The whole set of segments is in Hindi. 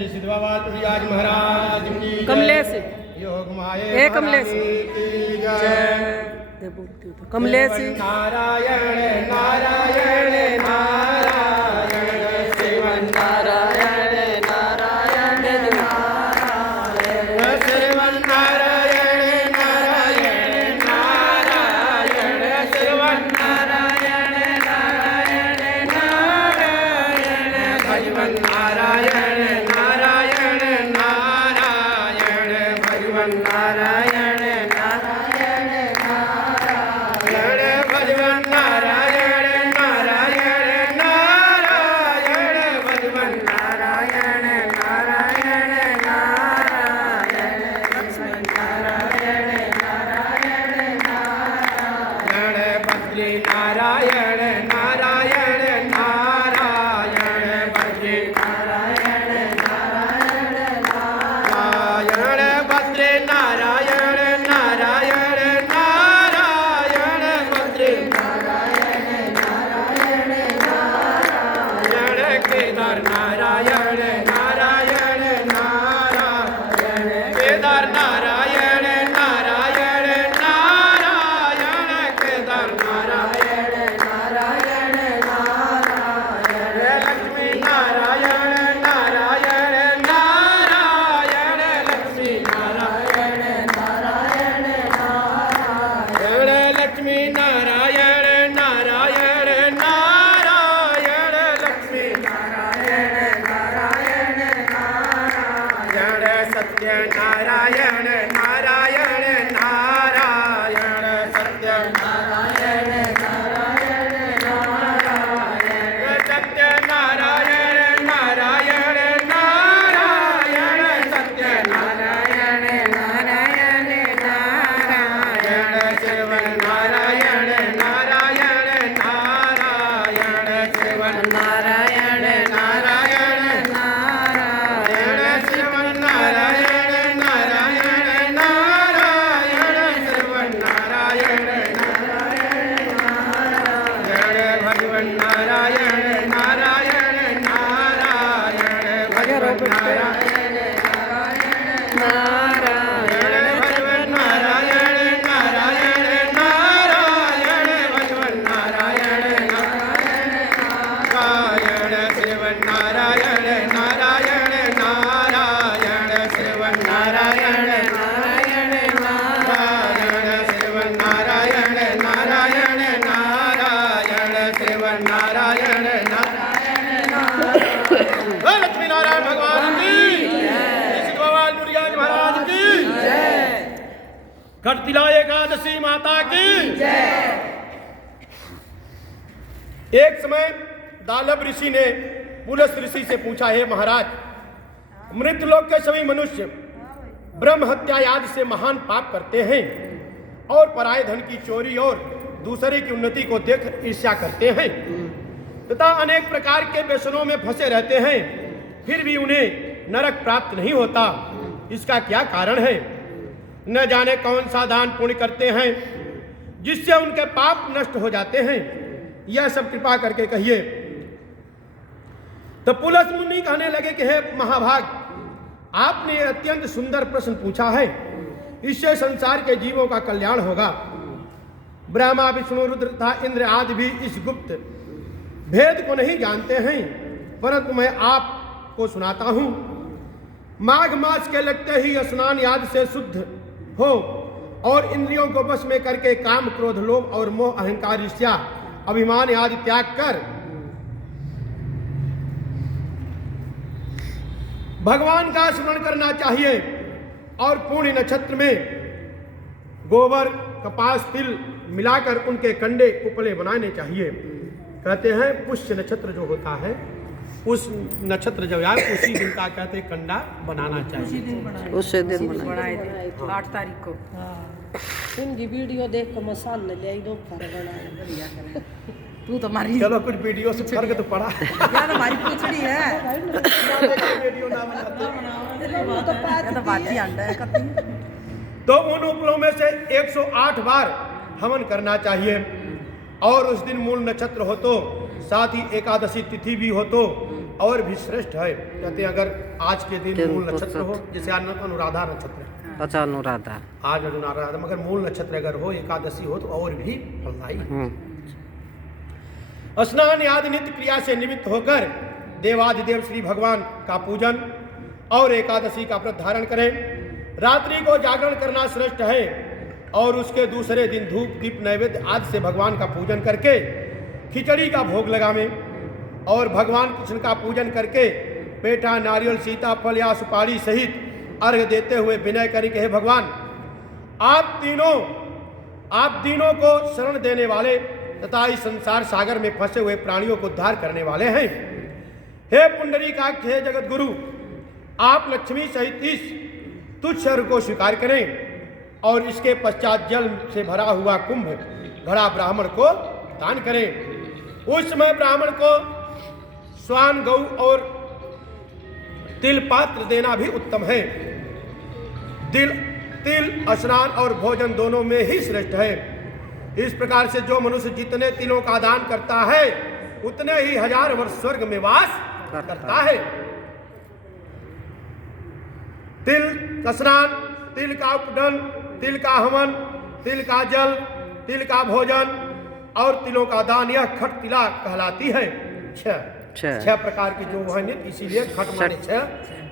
श्री सिद्ध बाबा तुलसीदास महाराज की कमलेश योग माये हे कमलेश की जय। कमलेश नारायण नारायण नारायण श्रीमन नारायण नारायण नारायण श्रीमन नारायण नारायण नारायण श्रीमन नारायण नारायण नारायण भगवन नारायण नारायण नारायण भगवन नारायण नारायण नारायण नारायण बद्री नारायण नारायण नारायण बद्री नारायण नारायण नारायण बद्री नारायण नारायण नारायण केदार नारायण नारायण नारायण केदार नारायण नारायण नारायण केदार नारायण नारायण नारायण सत्य नारायण नारायण नारायण सत्य नारायण नारायण नारायण सत्य नारायण नारायण नारायण श्रवण नारायण नारायण नारायण श्रवण नारायण नारायण नारायण श्रवण नारायण लक्ष्मी नारायण भगवान की सिद्ध बाबा तुलसीदास महाराज की घटिला एकादशी माता की एक समय दानव ऋषि ने पुलस ऋषि से पूछा, हे महाराज, मृतलोक के सभी मनुष्य ब्रह्म हत्या आदि से महान पाप करते हैं और पराये धन की चोरी और दूसरे की उन्नति को देख ईर्ष्या करते हैं तथा अनेक प्रकार के व्यसनों में फंसे रहते हैं, फिर भी उन्हें नरक प्राप्त नहीं होता। इसका क्या कारण है? न जाने कौन सा दान पुण्य करते हैं जिससे उनके पाप नष्ट हो जाते हैं, यह सब कृपा करके कहिए। तो पुलस मुनि कहने लगे कि हे महाभाग, आपने अत्यंत सुंदर प्रश्न पूछा है, इससे संसार के जीवों का कल्याण होगा। ब्रह्मा विष्णु रुद्र तथा इंद्र आदि भी इस गुप्त भेद को नहीं जानते हैं, परंतु मैं आपको सुनाता हूं। माघ मास के लगते ही स्नान आदि से शुद्ध हो और इंद्रियों को वश में करके काम क्रोध लोभ और मोह अहंकार ईर्ष्या अभिमान आदि त्याग कर भगवान का स्मरण करना चाहिए और पूर्ण नक्षत्र में गोबर कपास तिल मिलाकर उनके कंडे उपले बनाने चाहिए। कहते हैं पुष्य नक्षत्र जो होता है उस नक्षत्र जब यार उसी दिन का कहते हैं कंडा बनाना चाहिए, उसी दिन बनाए 8 तारीख को। उनकी वीडियो देख कर मसाल ले आई दो बढ़िया करे। तू तो हमारी चलो कुछ वीडियो से फर्क तो पड़ा यार, हमारी पूछड़ी है वीडियो ना बनाते तो बात ही अंडा है कभी। तो उन उपलों में से 108 बार हवन करना चाहिए और उस दिन मूल नक्षत्र हो तो, साथ ही एकादशी तिथि भी हो तो और भी श्रेष्ठ है। कहते हैं अगर आज के दिन मूल नक्षत्र हो, जैसे अनुराधा नक्षत्र, अच्छा अनुराधा, आज अनुराधा, मगर मूल नक्षत्र अगर हो, एकादशी हो तो और भी फलदायी। स्नान आदि नित्य क्रिया से निमित्त होकर देवादिदेव श्री भगवान का पूजन और एकादशी का व्रत धारण करें। रात्रि को जागरण करना श्रेष्ठ है और उसके दूसरे दिन धूप दीप नैवेद्य आदि से भगवान का पूजन करके खिचड़ी का भोग लगावें और भगवान कृष्ण का पूजन करके पेठा, नारियल, सीताफल या सुपारी सहित अर्घ देते हुए विनय करें कि हे भगवान, आप तीनों को शरण देने वाले तथा इस संसार सागर में फंसे हुए प्राणियों को उद्धार करने वाले हैं। हे पुंडरीकाक्ष, हे जगत गुरु, आप लक्ष्मी सहित इस तुच्छ स्वर्ग को स्वीकार करें और इसके पश्चात जल से भरा हुआ कुंभ घड़ा ब्राह्मण को दान करें। उस समय ब्राह्मण को स्वान, गौ और तिल पात्र देना भी उत्तम है। तिल स्नान और भोजन दोनों में ही श्रेष्ठ है। इस प्रकार से जो मनुष्य जितने तिलों का दान करता है उतने ही 1000 वर्ष स्वर्ग में वास करता है। तिल का स्नान, तिल का उपडन, तिल का हवन, तिल का जल, तिल का भोजन और तिलों का दान, यह खट तिला कहलाती है। छह प्रकार की जो है, इसीलिए खट माने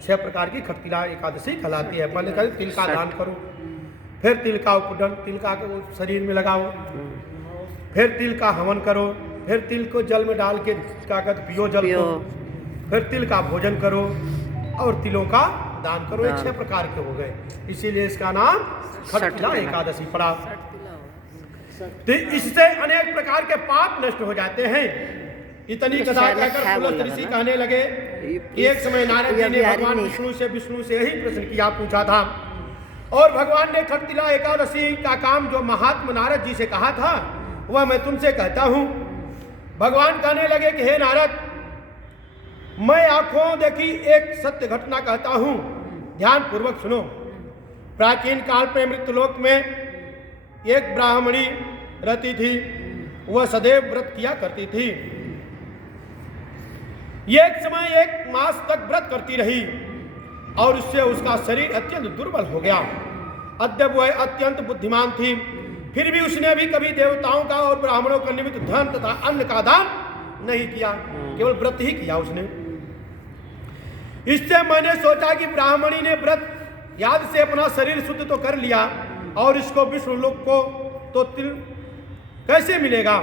छह प्रकार की खट तिला एकादशी कहलाती है। पहले कहते तिल का दान करो, फिर तिल का उपडन, तिल का शरीर में लगाओ, फिर तिल का हवन करो, फिर तिल को जल में डाल के पियो जल को, फिर तिल का भोजन करो और तिलों का दान करो। ये 6 प्रकार के हो गए, इसीलिए इसका नाम खट तिला एकादशी पड़ा। तो इससे अनेक प्रकार के पाप नष्ट हो जाते हैं। इतनी कथा कहकर पुलस्त ऋषि कहने लगे कि एक समय नारद जी ने भगवान विष्णु से यही प्रश्न किया, पूछा था और भगवान ने खट तिला एकादशी का काम जो महात्मा नारद जी से कहा था वह मैं तुमसे कहता हूँ। भगवान कहने लगे कि हे नारद, मैं आंखों देखी एक सत्य घटना कहता हूँ, ध्यान पूर्वक सुनो। प्राचीन काल में मृत्युलोक में एक ब्राह्मणी रहती थी, वह सदैव व्रत किया करती थी। एक समय 1 मास तक व्रत करती रही और उससे उसका शरीर अत्यंत दुर्बल हो गया। अद्यप वह अत्यंत बुद्धिमान थी, फिर भी उसने भी कभी देवताओं का और ब्राह्मणों का निमित्त धन तथा अन्न का दान नहीं किया, केवल व्रत ही किया उसने। इससे मैंने सोचा कि ब्राह्मणी ने व्रत याद से अपना शरीर शुद्ध तो कर लिया और इसको विष्णु लोक को तो तिल कैसे मिलेगा,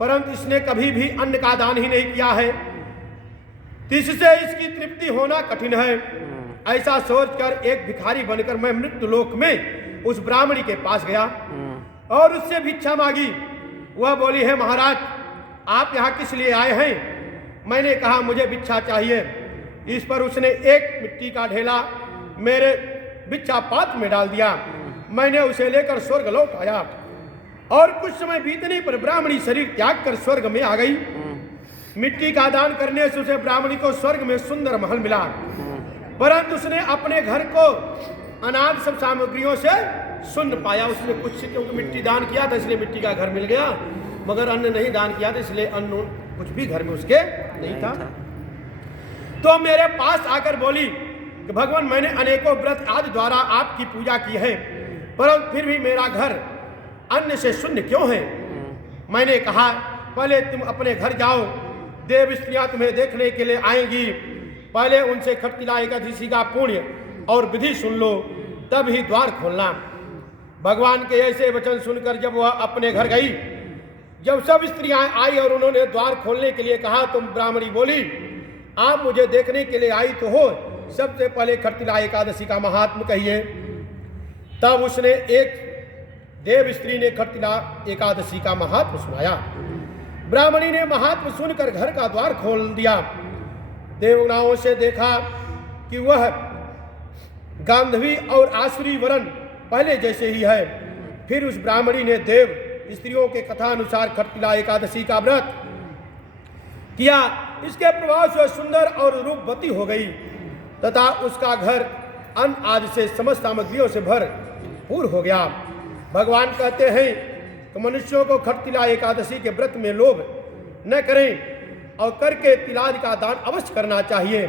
परंतु इसने कभी भी अन्न का दान ही नहीं किया है, इससे इसकी तृप्ति होना कठिन है। ऐसा सोचकर एक भिखारी बनकर मैं मृत्यु लोक में उस ब्राह्मणी के पास गया और उससे भिक्षा मांगी। वह बोली, है महाराज, आप यहाँ किस लिए आए हैं? मैंने कहा मुझे भिक्षा चाहिए। इस पर उसने एक मिट्टी का ढेला मेरे भिक्षा पात्र में डाल दिया। मैंने उसे लेकर स्वर्ग लौट आया और कुछ समय बीतने पर ब्राह्मणी शरीर त्याग कर स्वर्ग में आ गई। मिट्टी का दान करने से उसे ब्राह्मणी को स्वर्ग में सुंदर महल मिला, परंतु उसने अपने घर को अनाज सब सामग्रियों से शून्य पाया। उसने कुछ, क्योंकि मिट्टी दान किया था इसलिए मिट्टी का घर मिल गया, मगर अन्न नहीं दान किया था इसलिए अन्न कुछ भी घर में उसके नहीं था। तो मेरे पास आकर बोली कि भगवान, मैंने अनेकों व्रत आदि द्वारा आपकी पूजा की है, परंतु फिर भी मेरा घर अन्न से शून्य क्यों है? मैंने कहा, पहले तुम अपने घर जाओ, देव स्त्रियां तुम्हें देखने के लिए आएंगी, पहले उनसे खट तिला एकादशी का पुण्य और विधि सुन लो, तब ही द्वार खोलना। भगवान के ऐसे वचन सुनकर जब वह अपने घर गई, जब सब स्त्रियां आई और उन्होंने द्वार खोलने के लिए कहा, तो ब्राह्मणी बोली, आप मुझे देखने के लिए आई तो हो, सबसे पहले खट तिला एकादशी का महात्म कहिए। तब उसने एक देव स्त्री ने खट तिला एकादशी का महात्म सुनाया। ब्राह्मणी ने महात्म सुनकर घर का द्वार खोल दिया। देवगुणाओं से देखा कि वह गांधवी और आसुरी वरण पहले जैसे ही है। फिर उस ब्राह्मणी ने देव स्त्रियों के कथा अनुसार खट तिला एकादशी का व्रत किया। इसके प्रभाव से सुंदर और रूपवती हो गई तथा उसका घर अन्न आदि से समस्त सामग्रियों से भरपूर हो गया। भगवान कहते हैं कि मनुष्यों को खट तिला एकादशी के व्रत में लोभ न करें, और करके तिलादि का दान अवश्य करना चाहिए।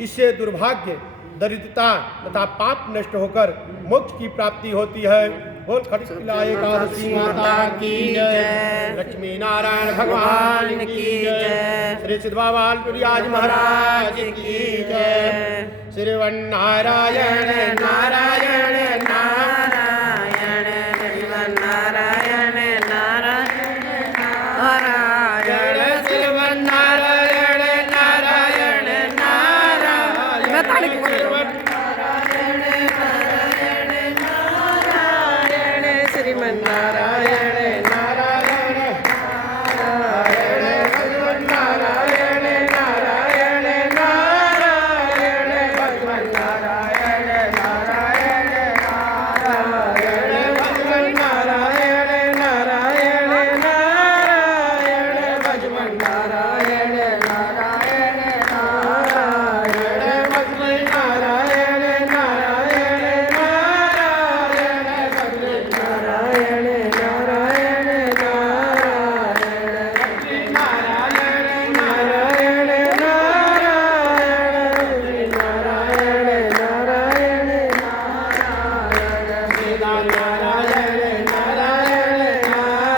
इससे दुर्भाग्य, दरिद्रता तथा पाप नष्ट होकर मोक्ष की प्राप्ति होती है। बोल खटकला एकादशी माता की जय, लक्ष्मी नारायण भगवान की जय, श्री सिद्धबाबा तुलसीदास महाराज की जय। श्रीवन्नारायण नारायण नारायण नारायण नारायण नारायण श्रीवन्नारायण नारायण नारायण